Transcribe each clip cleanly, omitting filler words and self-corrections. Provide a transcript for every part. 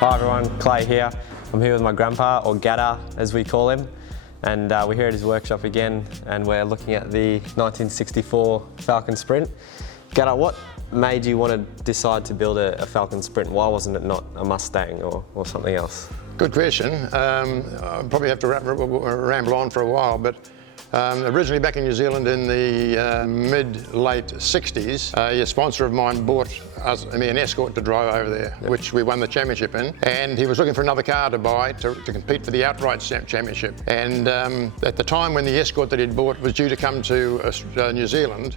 Hi everyone, Clay here. I'm here with my grandpa, or Gadda as we call him, and we're here at his workshop again, and we're looking at the 1964 Falcon Sprint. Gadda, what made you want to decide to build a Falcon Sprint? Why wasn't it not a Mustang or something else? Good question. I'll probably have to ramble on for a while, but originally back in New Zealand in the mid-late 60s, a sponsor of mine bought me an Escort to drive over there, which we won the championship in, and he was looking for another car to buy to compete for the outright championship. And at the time when the Escort that he'd bought was due to come to New Zealand,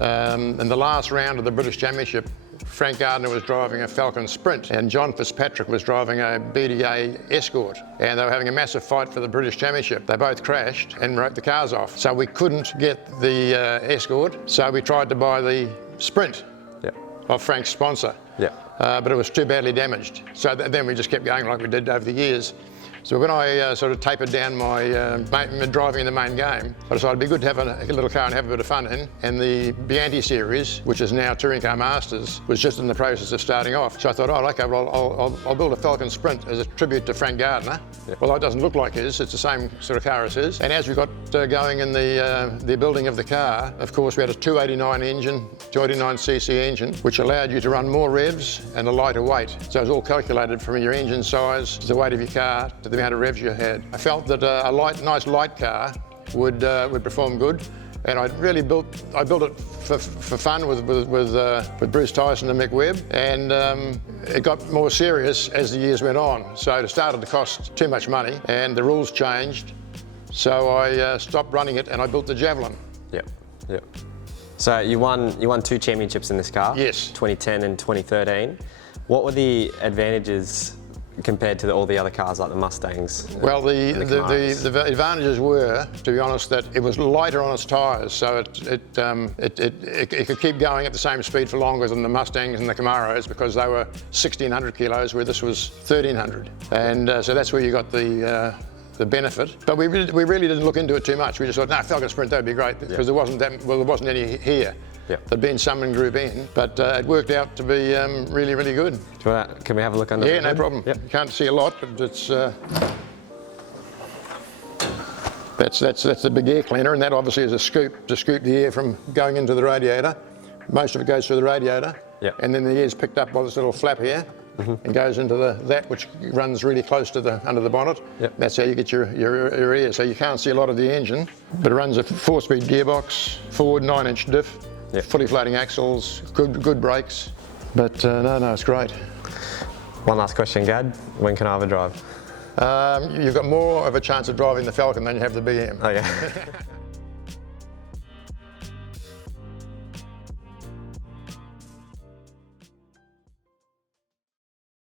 in the last round of the British Championship, Frank Gardner was driving a Falcon Sprint and John Fitzpatrick was driving a BDA Escort, and they were having a massive fight for the British Championship. They both crashed and wrote the cars off. So we couldn't get the Escort, so we tried to buy the Sprint of Frank's sponsor, but it was too badly damaged. So then we just kept going like we did over the years. So when I sort of tapered down my driving in the main game, I decided it'd be good to have a little car and have a bit of fun in. And the Bianchi series, which is now Touring Car Masters, was just in the process of starting off. So I thought, oh, okay, well, I'll build a Falcon Sprint as a tribute to Frank Gardner. Well, it doesn't look like his, it's the same sort of car as his. And as we got going in the building of the car, of course, we had a 289cc engine, which allowed you to run more revs and a lighter weight. So it was all calculated from your engine size to the weight of your car to the amount of revs you had. I felt that a nice light car would perform good, and I built it for fun with Bruce Tyson and Mick Webb, and it got more serious as the years went on. So it started to cost too much money, and the rules changed. So I stopped running it, and I built the Javelin. Yep. So you won 2 championships in this car. Yes. 2010 and 2013. What were the advantages compared to all the other cars like the Mustangs? Well, the advantages were, to be honest, that it was lighter on its tyres, so it could keep going at the same speed for longer than the Mustangs and the Camaros, because they were 1,600 kilos, where this was 1,300, and so that's where you got the benefit. But we really didn't look into it too much. We just thought, no, Falcon Sprint, that'd be great, because there wasn't any here. There'd been some in Group N, but it worked out to be really, really good. Can we have a look under? Yeah, no problem. You can't see a lot, but it's that's the big air cleaner, and that obviously is a scoop to scoop the air from going into the radiator. Most of it goes through the radiator, and then the air's picked up by this little flap here, and goes into that which runs really close to under the bonnet. That's how you get your air. So you can't see a lot of the engine, but it runs a 4-speed gearbox, forward 9-inch diff. Fully floating axles, good brakes, but no, it's great. One last question, Gad. When can I have a drive? You've got more of a chance of driving the Falcon than you have the BM. Oh yeah.